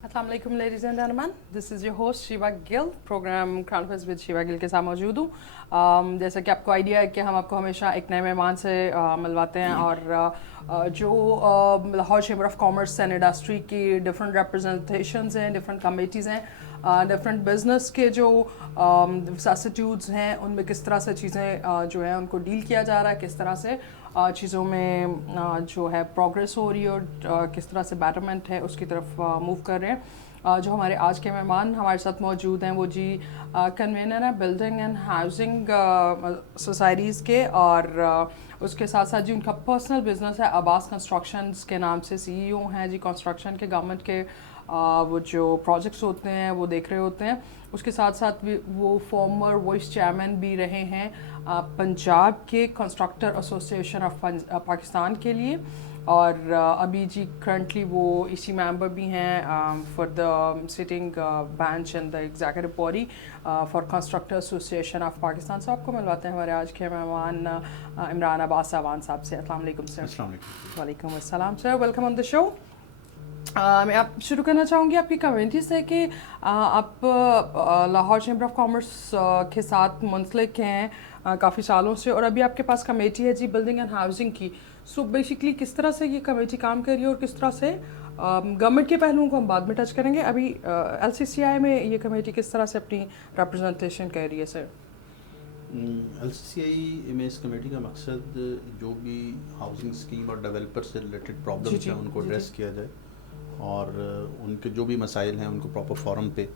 अस्सलाम वालेकुम ladies and gentlemen, this is your host Shiva Gill, program Conference with Shiva Gill के साथ मौजूद हूँ। जैसा कि आपको आइडिया है कि हम आपको हमेशा एक नए मेहमान से मिलवाते हैं और जो Lahore chamber of commerce and industry की डिफरेंट रिप्रेजेंटेशंस हैं, डिफरेंट कमेटीज़ हैं, डिफरेंट बिजनेस के जो विसासिट्यूड्स हैं उनमें किस तरह से चीज़ें जो है उनको डील किया जा रहा है, किस तरह से चीज़ों में जो है प्रोग्रेस हो रही है और किस तरह से बैटरमेंट है उसकी तरफ मूव कर रहे हैं। जो हमारे आज के मेहमान हमारे साथ मौजूद हैं वो जी कन्वेनर हैं बिल्डिंग एंड हाउसिंग सोसाइटीज़ के, और उसके साथ साथ जी उनका पर्सनल बिजनेस है अब्बास कंस्ट्रक्शंस के नाम से। सीईओ हैं जी कंस्ट्रक्शन के, गवर्नमेंट के वो जो प्रोजेक्ट्स होते हैं वो देख रहे होते हैं। उसके साथ साथ भी वो फॉर्मर वाइस चेयरमैन भी रहे हैं पंजाब के कंस्ट्रक्टर एसोसिएशन ऑफ पाकिस्तान के लिए, और अभी जी करंटली वो इसी मेंबर भी हैं for the sitting bench and the executive body for constructor association of Pakistan. So आपको मिलवाते हैं हमारे आज के मेहमान इमरान अब्बास अवान साहब से। अस्सलाम वालेकुम सर। अस्सलाम वालेकुम। वालेकुम अस्सलाम sir, welcome on the show. मैं आप शुरू करना चाहूँगी आपकी कमेटी से कि आप लाहौर चैम्बर ऑफ कॉमर्स के साथ मुंसलिक हैं काफ़ी सालों से, और अभी आपके पास कमेटी है जी बिल्डिंग एंड हाउसिंग की। सो बेसिकली किस तरह से ये कमेटी काम कर रही है और किस तरह से गवर्नमेंट के पहलुओं को हम बाद में टच करेंगे। अभी LCCI में ये कमेटी किस तरह से अपनी रिप्रेजेंटेशन कर रही है सर? LCCI में इस कमेटी का मकसद जो भी हाउसिंग स्कीम और डेवलपर से रिलेटेड प्रॉब्लम्स हैं उनको एड्रेस किया जाए, और उनके जो भी मसाइल हैं उनको प्रॉपर फोरम पे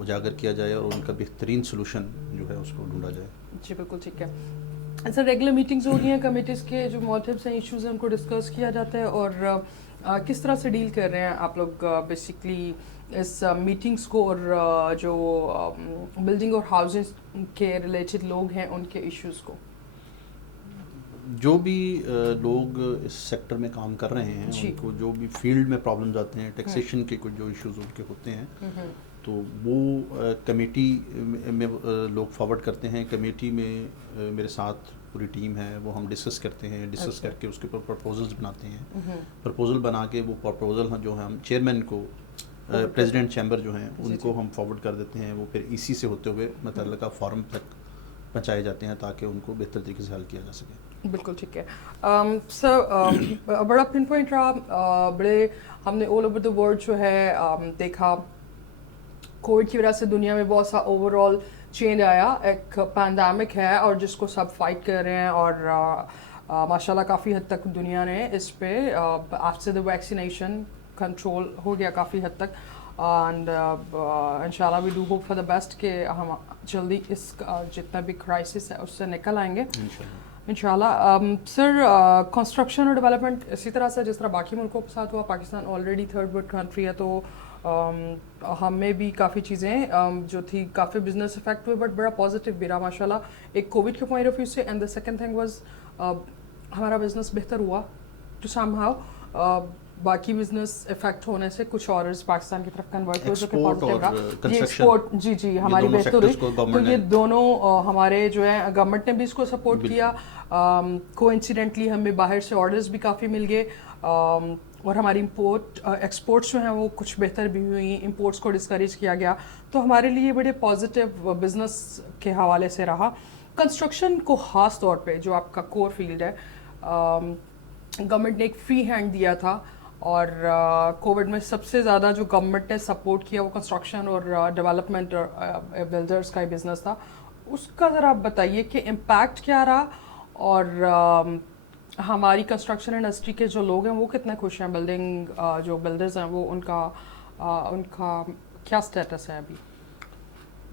उजागर किया जाए और उनका बेहतरीन सोल्यूशन जो है उसको ढूंढा जाए। जी बिल्कुल ठीक है सर। रेगुलर मीटिंग्स हो रही हैं, कमेटीज़ के जो मोटिव्स हैं, इश्यूज़ हैं, उनको डिस्कस किया जाता है, और किस तरह से डील कर रहे हैं आप लोग बेसिकली इस मीटिंग्स को, और जो बिल्डिंग और हाउसिंग के रिलेटेड लोग हैं उनके इश्यूज़ को? जो भी लोग इस सेक्टर में काम कर रहे हैं उनको जो भी फील्ड में प्रॉब्लम्स आते हैं, टैक्सेशन के कुछ जो इश्यूज उनके होते हैं तो वो कमेटी में लोग फॉरवर्ड करते हैं। कमेटी में मेरे साथ पूरी टीम है, वो हम डिस्कस करते हैं, डिस्कस करके उसके ऊपर प्रपोजल्स बनाते हैं। प्रपोजल बना के वो प्रपोजल जो है हम चेयरमैन को, प्रेसिडेंट चैम्बर जो हैं उनको हम फॉरवर्ड कर देते हैं। वो फिर इसी से होते हुए मुतल्लिका फॉरम तक पहुँचाए जाते हैं ताकि उनको बेहतर तरीके से हल किया जा सके। बिल्कुल ठीक है सर। बड़ा पिन पॉइंट रहा, बड़े हमने ऑल ओवर द वर्ल्ड जो है देखा कोविड की वजह से दुनिया में बहुत सा ओवरऑल चेंज आया। एक पैंडेमिक है और जिसको सब फाइट कर रहे हैं, और माशाल्लाह काफ़ी हद तक दुनिया ने इस पे आफ्टर द वैक्सीनेशन कंट्रोल हो गया काफ़ी हद तक, एंड इंशाल्लाह we do hope for the best कि हम जल्दी इस जितना भी क्राइसिस है उससे निकल आएंगे इंशाल्लाह। सर कंस्ट्रक्शन और डेवलपमेंट इसी तरह से जिस तरह बाकी मुल्कों के साथ हुआ, Pakistan already third world country है, तो हमें भी काफ़ी चीज़ें जो थी काफ़ी बिजनेस इफेक्ट हुए, बट बड़ा पॉजिटिव भी रहा माशाल्लाह एक कोविड के पॉइंट ऑफ व्यू से। And the second thing was हमारा बिजनेस बेहतर हुआ टू समहाउ। बाकी बिजनेस इफेक्ट होने से कुछ ऑर्डर्स पाकिस्तान की तरफ कन्वर्ट हुए जो कि पॉजिटिव रहा। जी एक्सपोर्ट जी हमारी बेहतर हुई, तो ये दोनों हमारे जो है गवर्नमेंट ने भी इसको सपोर्ट किया। कोइंसिडेंटली हमें बाहर से ऑर्डर्स भी काफ़ी मिल गए, और हमारी एक्सपोर्ट्स जो हैं वो कुछ बेहतर भी हुई, इंपोर्ट्स को डिस्करेज किया गया, तो हमारे लिए बड़े पॉजिटिव बिजनेस के हवाले से रहा। कंस्ट्रक्शन को ख़ास तौर पे जो आपका कोर फील्ड है, गवर्नमेंट ने एक फ्री हैंड दिया था, और कोविड में सबसे ज़्यादा जो गवर्नमेंट ने सपोर्ट किया वो कंस्ट्रक्शन और डेवलपमेंट और बिल्डर्स का ही बिज़नेस था। उसका ज़रा आप बताइए कि इम्पैक्ट क्या रहा, और हमारी कंस्ट्रक्शन इंडस्ट्री के जो लोग हैं वो कितने खुश हैं, बिल्डिंग जो बिल्डर्स हैं वो उनका क्या स्टेटस है अभी?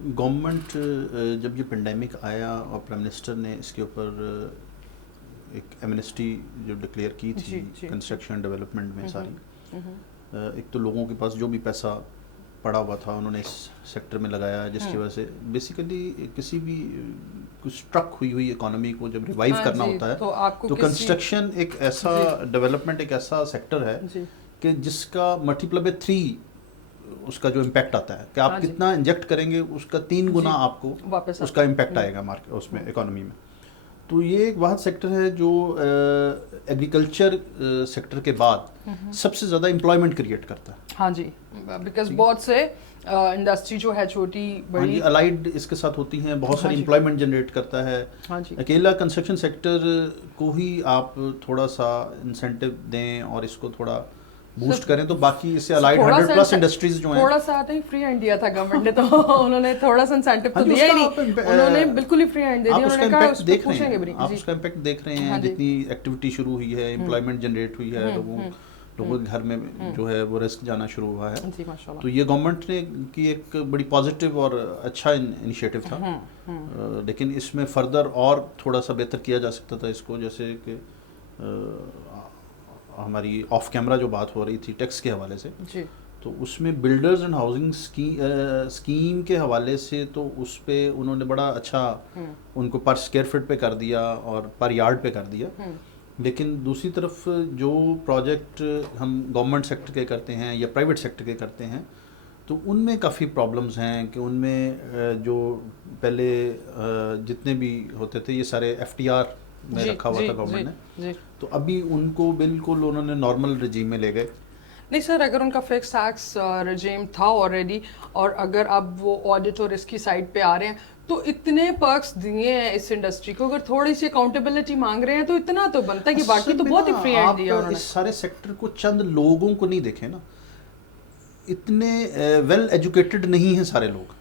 गवर्नमेंट जब ये पेंडेमिक आया और प्राइम मिनिस्टर ने इसके ऊपर एक एमनेस्टी जो डिक्लेयर की थी कंस्ट्रक्शन डेवलपमेंट में सारी, एक तो लोगों के पास जो भी पैसा पड़ा हुआ था उन्होंने इस सेक्टर में लगाया, जिसकी वजह से बेसिकली किसी भी कुछ स्ट्रक हुई इकोनॉमी को जब रिवाइव करना होता है तो कंस्ट्रक्शन एक ऐसा डेवलपमेंट एक ऐसा सेक्टर है कि जिसका मल्टीप्लाई बाय 3 उसका जो इम्पैक्ट आता है कि आप कितना इंजेक्ट करेंगे उसका 3 गुना आपको उसका इम्पैक्ट आएगा मार्केट उसमें इकोनॉमी में। تو یہ ایک واحد سیکٹر ہے جو ایگریکلچر سیکٹر کے بعد سب سے زیادہ امپلائمنٹ کریٹ کرتا ہے. ہاں جی, بیکاز بہت سے انڈسٹری جو ہے چھوٹی بڑی الائڈ اس کے ساتھ ہوتی ہیں, بہت ساری امپلائمنٹ جنریٹ کرتا ہے. اکیلا کنسٹرکشن سیکٹر کو ہی آپ تھوڑا سا انسینٹیو دیں اور اس کو تھوڑا بوسٹ کریں تو باقی اس سے الائڈ 100+ انڈسٹریز جو ہیں, تھوڑا سا نہیں فری ہینڈ دیا تھا گورنمنٹ نے, تو انہوں نے تھوڑا سا انسینٹیو تو دیا ہی نہیں, انہوں نے بالکل ہی فری ہینڈ دے دیا. انہوں نے کہا اس کو پوچھیں گے بھی نہیں. آپ اس کا امپیکٹ دیکھ رہے ہیں, جتنی ایکٹیویٹی شروع ہوئی ہے, امپلائمنٹ جنریٹ ہوئی ہے, لوگوں کے گھر میں جو ہے وہ رسک جانا شروع ہوا ہے. تو یہ گورنمنٹ نے کی ایک بڑی پازیٹیو اور اچھا انیشیٹو تھا, لیکن اس میں فردر اور تھوڑا سا بہتر کیا جا سکتا تھا اس کو. جیسے کہ ہماری آف کیمرہ جو بات ہو رہی تھی ٹیکس کے حوالے سے, تو اس میں بلڈرز اینڈ ہاؤسنگ اسکیم کے حوالے سے تو اس پہ انہوں نے بڑا اچھا ان کو پر اسکوائر فٹ پہ کر دیا اور پر یارڈ پہ کر دیا. لیکن دوسری طرف جو پروجیکٹ ہم گورنمنٹ سیکٹر کے کرتے ہیں یا پرائیویٹ سیکٹر کے کرتے ہیں تو ان میں کافی پرابلمز ہیں کہ ان میں جو پہلے جتنے بھی ہوتے تھے یہ سارے FTR میں رکھا ہوا تھا گورنمنٹ نے, تو ابھی ان کو بالکل انہوں نے نارمل رجیم میں لے گئے. نہیں سر, اگر ان کا فکس ٹیکس رجیم تھا آلریڈی, اور اگر اب وہ آڈٹ اور اس کی سائڈ پہ آ رہے ہیں تو اتنے پرکس دیے ہیں اس انڈسٹری کو, اگر تھوڑی سی اکاؤنٹیبلٹی مانگ رہے ہیں تو اتنا تو بنتا ہے کہ باقی تو بہت ہی فری ہینڈ دیا انہوں نے. اس سارے سیکٹر کو چند لوگوں کو نہیں دیکھیں نا, اتنے ویل ایجوکیٹڈ نہیں ہیں سارے لوگ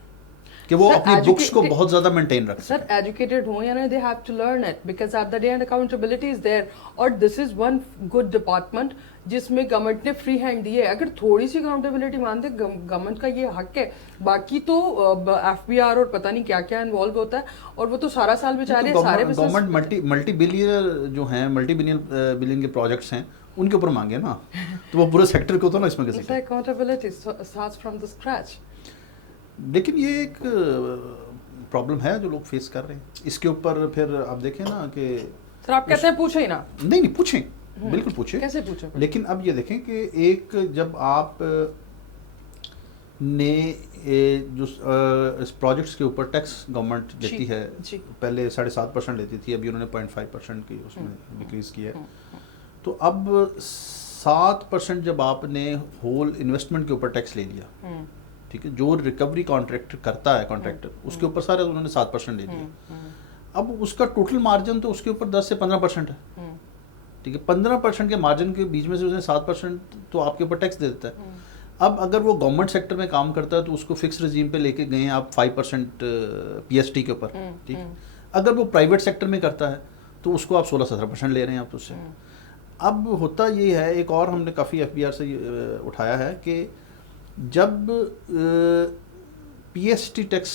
کہ وہ اپنی بکس کو بہت زیادہ مینٹین رکھ سکیں. سر ایجوکیٹڈ ہوں یا نہیں, they have to learn it because at the day and accountability is there, اور this is one good department جس میں گورنمنٹ نے فری ہینڈ دی ہے. اگر تھوڑی سی اکاؤنٹیبلٹی مانتے, گورنمنٹ کا یہ حق ہے, باقی تو FBR اور پتہ نہیں کیا کیا انوالو ہوتا ہے, اور وہ تو سارا سال بیچارے سارے گورنمنٹ ملٹی بلینئر جو ہیں, ملٹی بلین کے پروجیکٹس ہیں, ان کے اوپر مانگے نا, تو وہ پورے سیکٹر کو تو نا اس میں کسی accountability starts from the scratch. لیکن یہ ایک پرابلم ہے جو لوگ فیس کر رہے ہیں. اس کے اوپر پھر آپ دیکھیں نا کہ سر آپ کہتے ہیں پوچھیں ہی نا. نہیں پوچھیں, بالکل پوچھیں, کیسے پوچھیں. لیکن اب یہ دیکھیں کہ ایک جب آپ نے جو اس پروجیکٹس کے اوپر ٹیکس گورنمنٹ لیتی ہے, پہلے 7.5% لیتی تھی, ابھی انہوں نے 0.5% کی اس میں ڈکریز کی ہے. تو اب 7% جب آپ نے ہول انویسٹمنٹ کے اوپر ٹیکس لے لیا, ٹھیک ہے, جو ریکوری کانٹریکٹ کرتا ہے کانٹریکٹر, اس کے اوپر سارے انہوں نے 7% لے لیا. اب اس کا ٹوٹل مارجن تو اس کے اوپر 10 سے 15% ہے, ٹھیک ہے. 15% کے مارجن کے بیچ میں سے اس نے 7% تو آپ کے اوپر ٹیکس دے دیتا ہے. اب اگر وہ گورنمنٹ سیکٹر میں کام کرتا ہے تو اس کو فکس رجیم پہ لے کے گئے ہیں آپ 5% PST کے اوپر, ٹھیک. اگر وہ پرائیویٹ سیکٹر میں کرتا ہے تو اس کو آپ 16-17% لے رہے ہیں آپ اس سے. اب ہوتا یہ ہے, ایک اور ہم نے کافی FBR سے اٹھایا ہے کہ جب PST ٹیکس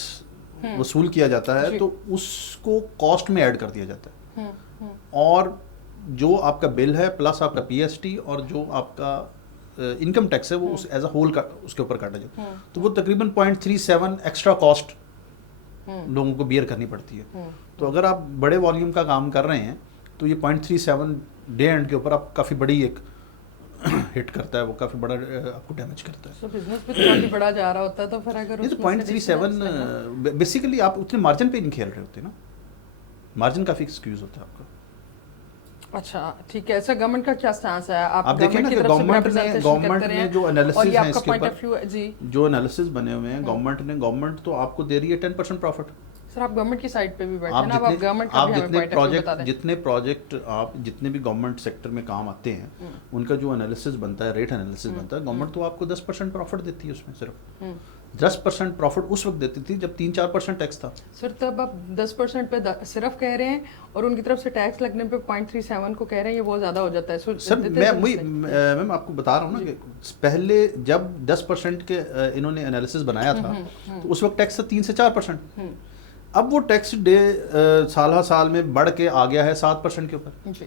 وصول کیا جاتا ہے تو اس کو کاسٹ میں ایڈ کر دیا جاتا ہے, اور جو آپ کا بل ہے پلس آپ کا PST اور جو آپ کا انکم ٹیکس ہے وہ ایز اے ہول اس کے اوپر کاٹا جاتا ہے. تو وہ تقریباً 0.37 ایکسٹرا کاسٹ لوگوں کو بیئر کرنی پڑتی ہے. تو اگر آپ بڑے والیوم کا کام کر رہے ہیں تو یہ 0.37 ڈے اینڈ کے اوپر آپ کافی بڑی ایک ہٹ کرتا ہے, وہ کافی بڑا آپ کو ڈیمیج کرتا ہے. تو بزنس بھی کافی بڑا جا رہا ہوتا ہے, تو پھر اگر یہ تو 0.37 بیسیکلی آپ اتنے مارجن پہ نہیں کھیل رہے ہوتے نا, مارجن کافی ایکسکیوز ہوتا ہے آپ کا. اچھا ٹھیک ہے. ایسا گورنمنٹ کا کیا سٹانس ہے, آپ دیکھیں نا کہ گورنمنٹ نے جو انالیسز ہیں اس کے اوپر, جو انالیسز بنے ہوئے ہیں گورنمنٹ تو آپ کو دے رہی ہے 10% پروفٹ. سر آپ گورنمنٹ کی سائڈ پہ بھی بیٹھے ہیں نا, آپ گورنمنٹ کا بھی ہمیں پوائنٹ آف ویو بتا دیں. جتنے پروجیکٹ آپ جتنے بھی گورنمنٹ سیکٹر میں کام آتے ہیں ان کا جو انالیسز بنتا ہے, ریٹ انالیسز بنتا ہے, گورنمنٹ تو آپ کو 10% پروفٹ دیتی ہے اس میں. صرف 10% پروفٹ اس وقت دیتی تھی جب 3-4% ٹیکس تھا. سر تب آپ 10% پہ صرف کہہ رہے ہیں اور ان کی طرف سے ٹیکس لگنے پہ 0.37 کو کہہ رہے ہیں, یہ بہت زیادہ ہو جاتا ہے. سر میں آپ کو بتا رہا ہوں نا کہ پہلے جب 10% کے انہوں نے انالیسز بنایا تھا تو اس وقت ٹیکس تھا 3 سے 4%. اب وہ ٹیکس ڈے سالہ سال میں بڑھ کے آ گیا ہے 7% کے اوپر,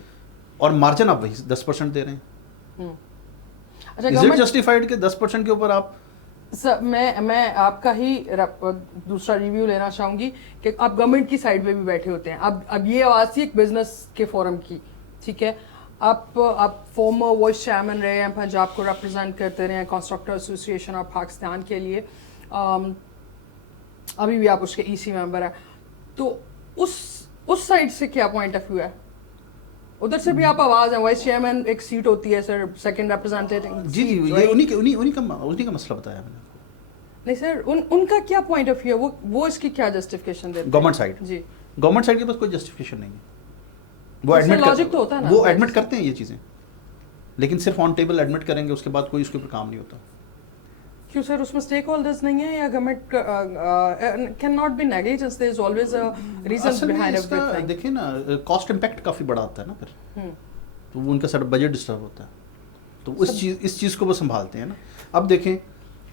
اور مارجن آپ وہی 10% دے رہے ہیں. Is it justified کہ 10% کے اوپر آپ سر میں آپ کا ہی دوسرا ریویو لینا چاہوں گی کہ آپ گورنمنٹ کی سائڈ پہ بھی بیٹھے ہوتے ہیں. اب یہ آواز تھی ایک بزنس کے فورم کی, ٹھیک ہے. آپ فارمر وائس چیئرمین رہے ہیں, پنجاب کو ریپرزینٹ کرتے رہے ہیں کنسٹرکٹر ایسوسیشن آف پاکستان کے لیے, ابھی بھی آپ اس کے EC ممبر ہیں. تو اس उस साइड से क्या पॉइंट ऑफ व्यू है? उधर से भी आप आवाज है, वाइस चेयरमैन एक सीट होती है सर, सेकंड रिप्रेजेंटेटिव। जी जी, ये उन्हीं का मसला बताया मैंने आपको। नहीं सर, उनका क्या पॉइंट ऑफ व्यू है, वो इसकी क्या जस्टिफिकेशन देते हैं? गवर्नमेंट साइड, जी, गवर्नमेंट साइड के पास कोई जस्टिफिकेशन नहीं है। वो इससे एडमिट logic तो होता है ना, वो right? एडमिट करते हैं ये चीज़ें, लेकिन सिर्फ ऑन टेबल एडमिट करेंगे, उसके बाद कोई उसके ऊपर काम नहीं होता। क्यों सर, उसमें स्टेक होल्डर्स नहीं है या government cannot be negligence, there is always a reason असल में बिहाइंड इसका एवरीथिंग। देखिए ना, कॉस्ट इम्पैक्ट काफ़ी बड़ा आता है ना फिर, तो वो उनका सारा बजट डिस्टर्ब होता है, तो इस चीज़ को वो संभालते हैं ना। अब देखें,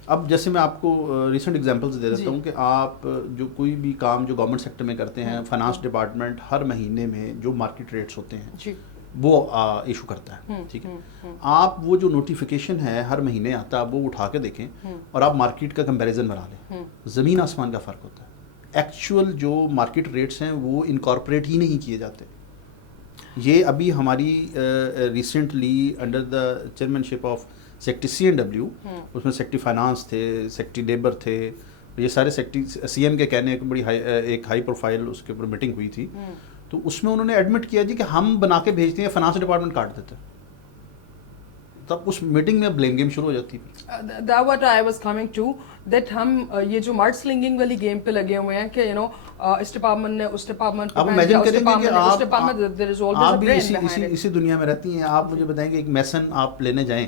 अब जैसे मैं आपको रिसेंट एग्जांपल्स दे देता हूँ कि आप जो कोई भी काम जो गवर्नमेंट सेक्टर में करते हैं, फाइनेंस डिपार्टमेंट हर महीने में जो मार्केट रेट्स होते हैं जी, वो इशू करता है, ठीक है। आप वो जो नोटिफिकेशन है हर महीने आता है, आप वो उठा के देखें और आप मार्केट का कंपैरिजन बना लें, ज़मीन आसमान का फ़र्क होता है। एक्चुअल जो मार्केट रेट्स हैं वो इनकॉर्पोरेट ही नहीं किए जाते। ये अभी हमारी recently under the chairmanship of secretary CNW, उसमें सेक्रेटरी फाइनेंस थे, सेक्रेटरी लेबर थे, ये सारे सेक्रेटरी CM के कहने एक बड़ी एक हाई प्रोफाइल उसके ऊपर मीटिंग हुई थी, तो उसमें उन्होंने एडमिट किया जी कि हम बना के भेजते हैं, फाइनेंस डिपार्टमेंट काट देता है। तब उस मीटिंग में ब्लेम गेम शुरू हो जाती है। That what I was coming to, that हम ये जो मड स्लिंगिंग वाली गेम पे लगे हुए हैं कि इस डिपार्टमेंट ने उस डिपार्टमेंट पे आप इमेजिन करेंगे कि आप भी इसी दुनिया में रहती हैं। आप मुझे बताएंगे एक मेसन आप लेने जाएं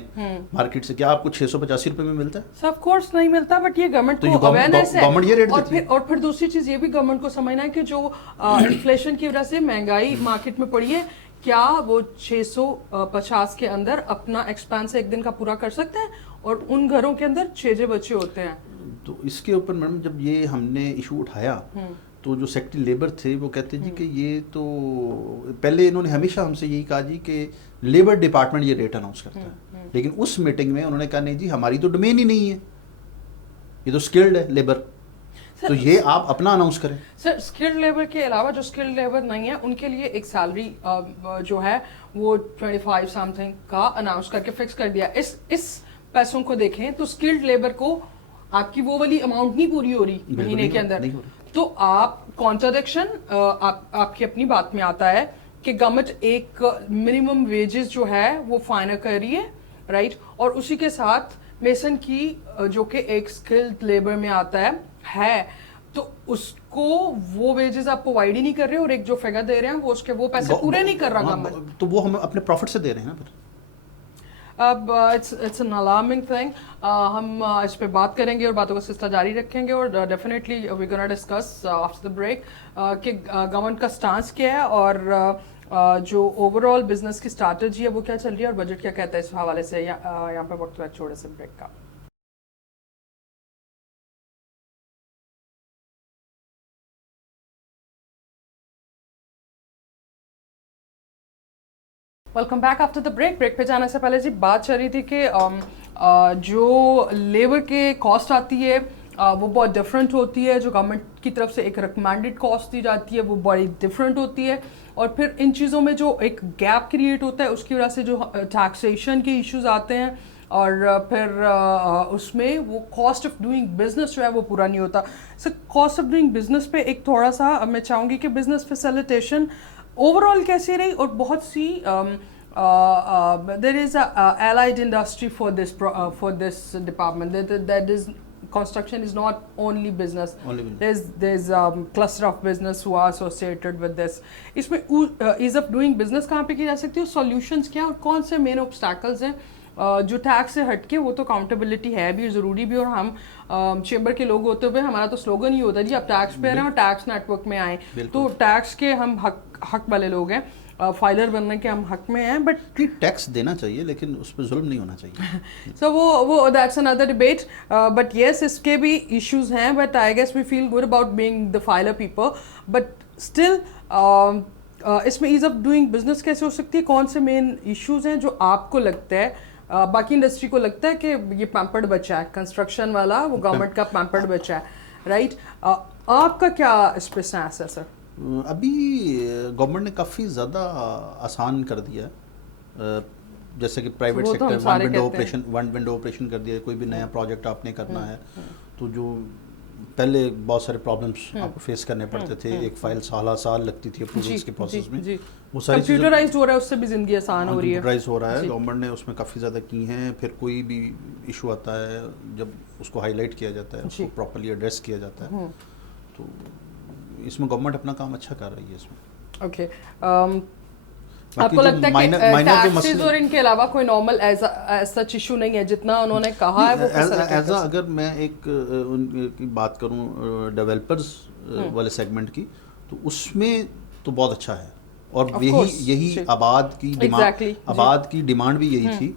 मार्केट से, क्या आपको 685 रुपए में मिलता है? ऑफ कोर्स नहीं मिलता, बट ये गवर्नमेंट तो को अवेयरनेस है, गवर्नमेंट ये रेट देती है। और फिर दूसरी चीज ये भी गवर्नमेंट को समझना है कि जो इन्फ्लेशन की वजह से महंगाई मार्केट में पड़ी है, क्या वो 650 के अंदर अपना एक्सपेंस एक दिन का पूरा कर सकते हैं, और उन घरों के अंदर 6 बच्चे होते हैं। तो इसके ऊपर मैडम जब ये हमने इशू उठाया तो जो सेक्रेटरी लेबर थे वो कहते जी कि ये तो पहले इन्होंने हमेशा हमसे यही कहा जी कि लेबर डिपार्टमेंट ये रेट अनाउंस करता है, लेकिन उस मीटिंग में उन्होंने कहा नहीं जी हमारी तो डोमेन ही नहीं है, ये तो स्किल्ड है लेबर, तो ये आप अपना अनाउंस करें। सर स्किल्ड लेबर के अलावा जो स्किल्ड लेबर नहीं है उनके लिए एक सैलरी जो है वो 25 समथिंग का अनाउंस करके फिक्स कर दिया। इस पैसों को देखें तो स्किल्ड लेबर को आपकी वो वाली अमाउंट नहीं पूरी हो रही महीने के अंदर, तो आप कॉन्ट्राडिक्शन आपकी अपनी बात में आता है कि गवर्नमेंट एक मिनिमम वेजेस जो है वो फाइनल कर रही है, राइट, और उसी के साथ मेसन की जो कि एक स्किल्ड लेबर में आता है, तो उसको वो वेजेस आप प्रोवाइड ही नहीं कर रहे, और एक जो फिगर दे रहे हैं वो उसके वो पैसे पूरे नहीं कर रहा गवर्नमेंट, तो वो हम अपने प्रॉफिट से दे रहे हैं ना फिर। अब इट्स एन अलार्मिंग थिंग। हम इस पे बात करेंगे और बातों का सिलसिला जारी रखेंगे, और definitely we gonna discuss after the break कि गवर्नमेंट का स्टांस क्या है, और जो ओवरऑल बिजनेस की स्ट्रैटेजी है वो क्या चल रही है, और बजट क्या कहता है इस हवाले से। यहाँ पे वक्त है छोटे से ब्रेक का। Welcome back after the break. Break पे जाने से पहले जी बात चल रही थी कि जो लेबर के कॉस्ट आती है वो बहुत डिफरेंट होती है, जो गवर्नमेंट की तरफ से एक रिकमेंडेड कॉस्ट दी जाती है वो बड़ी डिफरेंट होती है, और फिर इन चीज़ों में जो एक गैप क्रिएट होता है उसकी वजह से जो टैक्सेशन के इश्यूज आते हैं, और फिर उसमें वो कॉस्ट ऑफ डूइंग बिजनेस जो है वो पूरा नहीं होता। Sir cost of doing business पे एक थोड़ा सा मैं चाहूँगी कि बिजनेस फैसिलिटेशन ओवरऑल कैसी रही, और बहुत सी there is a allied industry for this department. That is, construction is not only business. There's cluster of business who are associated with this. इसमें ease of doing business कहाँ पे की जा सकती है, solutions क्या, और कौन से main obstacles हैं जो टैक्स से हटके, वो तो अकाउंटेबिलिटी है भी ज़रूरी भी, और हम चेंबर के लोग होते हुए हमारा तो स्लोगन ही होता है जी आप टैक्स पे रहें और टैक्स नेटवर्क में आए, तो टैक्स के हम हक वाले लोग हैं, फाइलर बनने के हम हक में हैं, बट टैक्स देना चाहिए लेकिन उस पर जुल्म नहीं होना चाहिए। सो वो that's another debate, but yes इसके भी इश्यूज हैं, but I guess we feel good about being the filer people, but still इसमें ईज ऑफ डूइंग बिजनेस कैसे हो सकती है, कौन से मेन इश्यूज हैं जो आपको लगता है, बाकी इंडस्ट्री को लगता है कि ये पैम्पर्ड बच्चा है, कंस्ट्रक्शन वाला वो गवर्नमेंट का पैम्पर्ड बच्चा है, राइट, आपका क्या इस पे सेंस है सर? अभी गवर्नमेंट ने काफ़ी ज़्यादा आसान कर दिया, जैसे कि private sector one window operation कर दिया, कोई भी नया प्रोजेक्ट आपने करना है तो जो پہلے بہت سارے پرابلمس آپ کو فیس کرنے پڑتے تھے, ایک فائل سال لگتی تھی اپروولس کے پروسیس میں, وہ ساری چیزیں کمپیوٹرائزڈ ہو رہا ہے, اس سے بھی زندگی آسان ہو رہی ہے, کمپیوٹرائز ہو رہا ہے. گورنمنٹ نے اس میں کافی زیادہ کی ہیں. پھر کوئی بھی ایشو آتا ہے جب اس کو ہائی لائٹ کیا جاتا ہے, اس کو پراپرلی ایڈریس کیا جاتا ہے, تو اس میں گورنمنٹ اپنا کام اچھا کر رہی ہے اس میں. اوکے, آپ کو لگتا ہے کہ ٹیکسز اور ان کے علاوہ کوئی نارمل سچ ایشو نہیں ہے جتنا انہوں نے کہا ہے وہ اگر میں ایک ان کی بات کروں ڈیولپرز والے سیگمنٹ کی, تو اس میں تو بہت اچھا ہے, اور یہی آباد کی ڈیمانڈ بھی یہی تھی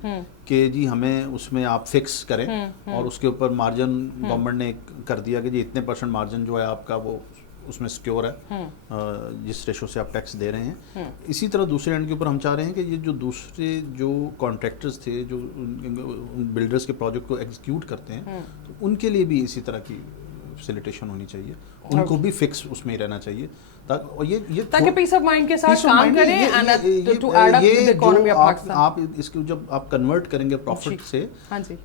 کہ جی ہمیں اس میں آپ فکس کریں, اور اس کے اوپر مارجن گورنمنٹ نے کر دیا کہ جی اتنے % مارجن جو ہے آپ کا وہ اس میں سیکیور ہے جس ریشو سے آپ ٹیکس دے رہے ہیں. اسی طرح دوسرے اینڈ کے اوپر ہم چاہ رہے ہیں کہ یہ جو دوسرے جو کانٹریکٹرز تھے جو بلڈرز کے پروجیکٹ کو ایگزیکیوٹ کرتے ہیں, تو ان کے لیے بھی اسی طرح کی فیسیلیٹیشن ہونی چاہیے, ان کو بھی فکس اس میں ہی رہنا چاہیے, تاکہ پیس آف مائنڈ کے ساتھ کام کریں. آپ اس کو جب آپ کنورٹ کریں گے پروفٹ سے,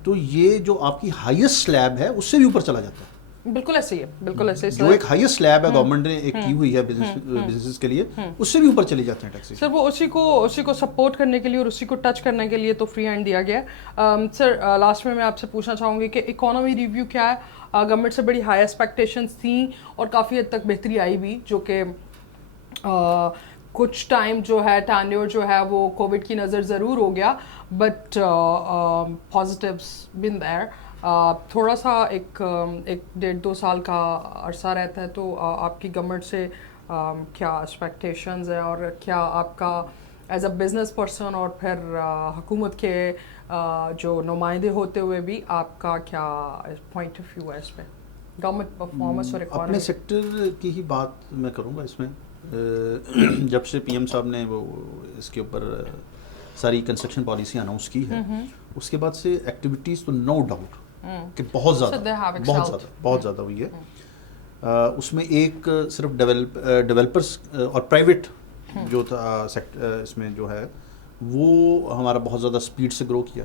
تو یہ جو آپ کی ہائیسٹ سلیب ہے اس سے بھی اوپر چلا جاتا ہے. بالکل ایسے ہی ہے, بالکل ایسے جو ایک ہائیسٹ سلیب ہے گورنمنٹ نے ایک کی ہوئی ہے بزنس کے لیے, اس سے بھی اوپر چلے جاتے ہیں ٹیکس. سر وہ اسی کو سپورٹ کرنے کے لیے اور اسی کو ٹچ کرنے کے لیے تو فری ہینڈ دیا گیا ہے. سر لاسٹ میں آپ سے پوچھنا چاہوں گی کہ اکانومی ریویو کیا ہے, گورنمنٹ سے بڑی ہائی ایکسپیکٹیشنز تھیں اور کافی حد تک بہتری آئی بھی, جو کہ کچھ ٹائم جو ہے ٹینیور جو ہے وہ کووڈ کی نظر ضرور ہو گیا, بٹ پازیٹیوز بن دیر. تھوڑا سا ایک 1.5-2 سال کا عرصہ رہتا ہے, تو آپ کی گورنمنٹ سے کیا ایکسپیکٹیشنز ہیں, اور کیا آپ کا ایز اے بزنس پرسن اور پھر حکومت کے جو نمائندے ہوتے ہوئے بھی آپ کا کیا پوائنٹ آف ویو ہے اس پہ گورنمنٹ پرفارمنس اور اکانومی؟ اپنے سیکٹر کی ہی بات میں کروں گا اس میں. جب سے پی ایم صاحب نے وہ اس کے اوپر ساری کنسٹرکشن پالیسی اناؤنس کی ہے, اس کے بعد سے ایکٹیویٹیز تو نو ڈاؤٹ کہ بہت زیادہ ہوئی ہے. اس میں ایک صرف ڈیولپرس اور پرائیویٹ جو تھا اس میں جو ہے وہ ہمارا بہت زیادہ سپیڈ سے گرو کیا,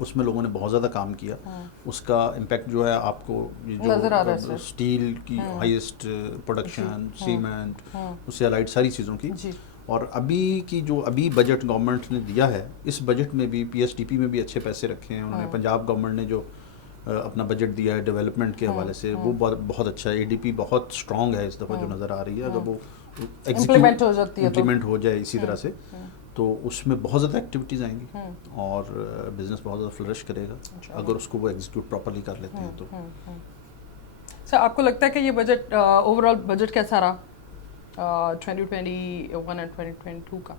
اس میں لوگوں نے بہت زیادہ کام کیا. اس کا امپیکٹ جو ہے آپ کو جو اسٹیل کی ہائیسٹ پروڈکشن, سیمنٹ, اس سے الائڈ ساری چیزوں کی, اور ابھی بجٹ گورنمنٹ نے دیا ہے, اس بجٹ میں بھی پی ایس ٹی پی میں بھی اچھے پیسے رکھے ہیں انہوں نے. پنجاب گورنمنٹ نے جو اپنا بجٹ دیا ہے ڈیولپمنٹ کے حوالے سے وہ بہت اچھا ہے. اے ڈی پی بہت اسٹرانگ ہے اس دفعہ جو نظر آ رہی ہے. اگر وہ امپلیمنٹ ہو جائے اسی طرح سے, تو اس میں بہت زیادہ ایکٹیویٹیز آئیں گی اور بزنس بہت زیادہ فلرش کرے گا اگر اس کو وہ ایگزیکیوٹ پراپرلی کر لیتے ہیں. تو سر آپ کو لگتا ہے کہ یہ بجٹ اوور آل بجٹ کیسا رہا 2021 اور 2022 کا؟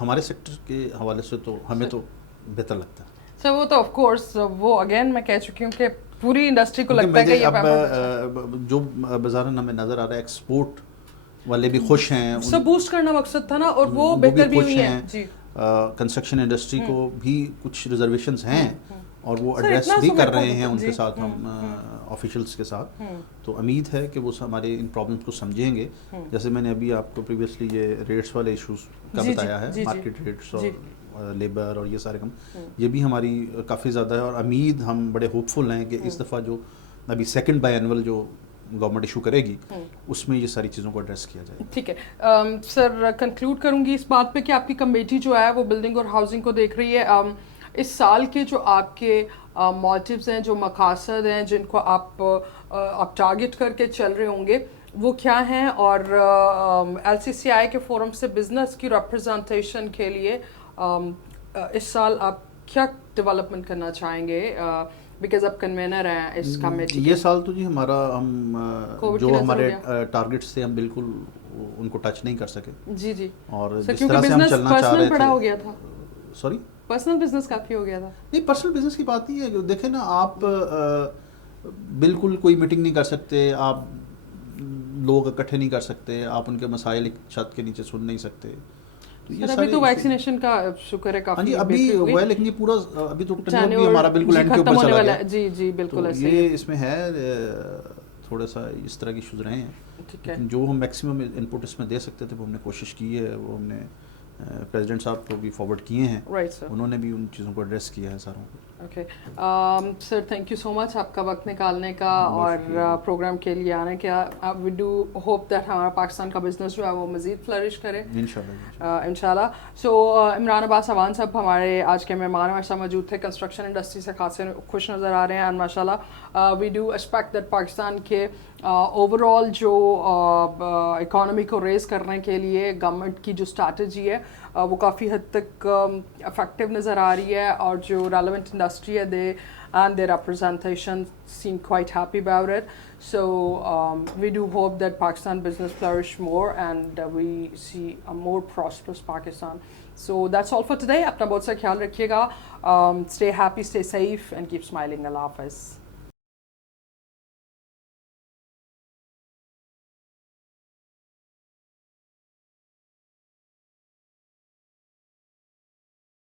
ہمارے سیکٹر کے حوالے سے تو ہمیں تو بہتر لگتا ہے. سر وہ تو آف کورس وہ اگین میں کہہ چکی ہوں کہ پوری انڈسٹری کو لگتا ہے کہ اب جو بظاہراً ہمیں نظر آ رہا ہے ایکسپورٹ والے بھی خوش ہیں, سب بوسٹ کرنا مقصد تھا نا, اور وہ بہتر بھی ہوئی ہیں. جی کنسٹرکشن انڈسٹری کو بھی کچھ ریزرویشنز ہیں اور وہ ایڈریس بھی کر رہے ہیں ان کے ساتھ, ہم آفیشلس کے ساتھ. تو امید ہے کہ وہ ہمارے ان پرابلمس کو سمجھیں گے. جیسے میں نے ابھی آپ کو پریویسلی یہ ریٹس والے ایشوز کا بتایا ہے, مارکیٹ ریٹس اور لیبر اور یہ سارے کم, یہ بھی ہماری کافی زیادہ ہے. اور امید ہم بڑے ہوپ فل ہیں کہ اس دفعہ جو ابھی سیکنڈ بائی اینول جو گورنمنٹ ایشو کرے گی اس میں یہ ساری چیزوں کو ایڈریس کیا جائے. ٹھیک ہے سر, کنکلوڈ کروں گی اس بات پہ کہ آپ کی کمیٹی جو ہے وہ بلڈنگ اور ہاؤسنگ کو دیکھ رہی ہے. اس سال کے جو آپ کے موٹیوز ہیں, جو مقاصد ہیں جن کو آپ ٹارگٹ کر کے چل رہے ہوں گے, وہ کیا ہیں؟ اور ایل سی سی آئی کے فورم سے بزنس کی ریپرزنٹیشن کے لیے اس سال آپ کیا ڈیولپمنٹ کرنا چاہیں گے؟ بیکاز آپ کنوینر ہیں اس کمیٹی. یہ سال تو جی ہمارا ہم جو ہمارے ٹارگٹس تھے ہم بالکل ان کو ٹچ نہیں کر سکے. جی جی, اور جس طرح سے ہم چلنا چاہ رہے تھے. ہو گیا تھا. سوری, پرسنل بزنس کافی ہو گیا تھا. نہیں, پرسنل بزنس کی بات نہیں ہے. دیکھیں نا, آپ بالکل کوئی میٹنگ نہیں کر سکتے, آپ لوگ اکٹھے نہیں کر سکتے, آپ ان کے مسائل ایک چھت کے نیچے سن نہیں سکتے. ابھی تو ویکسینیشن کا شکر ہے کافی ابھی ہوا ہے, لیکن یہ پورا ابھی تو ٹریننگ بھی ہمارا بالکل اینڈ کے اوپر چلا گیا. جی جی بالکل ایسے یہ اس میں ہے تھوڑا سا اس طرح کی ایشوز رہے ہیں, لیکن جو ہم میکسیمم ان پٹ اس میں دے سکتے تھے وہ ہم نے کوشش کی ہے. وہ ہم نے پریزیڈنٹ صاحب کو بھی فارورڈ کیے ہیں, انہوں نے بھی ان چیزوں کو ایڈریس کیا ہے ساروں کو. Okay sir, thank you so much आपका वक्त निकालने का और प्रोग्राम के लिए आने का. वी डू होप दैट हमारा पाकिस्तान का बिजनेस जो है वो मज़ीद फ्लरिश करे इंशाल्लाह. सो इमरान अब्बास अवान साहब हमारे आज के मेहमान हमारे साथ मौजूद थे. कंस्ट्रक्शन इंडस्ट्री से खासे खुश नज़र आ रहे हैं एंड माशाल्लाह we do expect that Pakistan के ओवरऑल जो इकॉनमी को रेज़ करने के लिए गवर्नमेंट की जो स्ट्रैटेजी है वो काफ़ी हद तक इफेक्टिव नज़र आ रही है और जो रेलेवेंट इंडस्ट्री है दे and their representation seem quite happy about it. So we do hope that Pakistan business flourish more and we see a more prosperous Pakistan. So that's all for today. अपना बहुत सा ख्याल रखिएगा. Stay happy, stay safe and keep smiling. Allah Hafiz.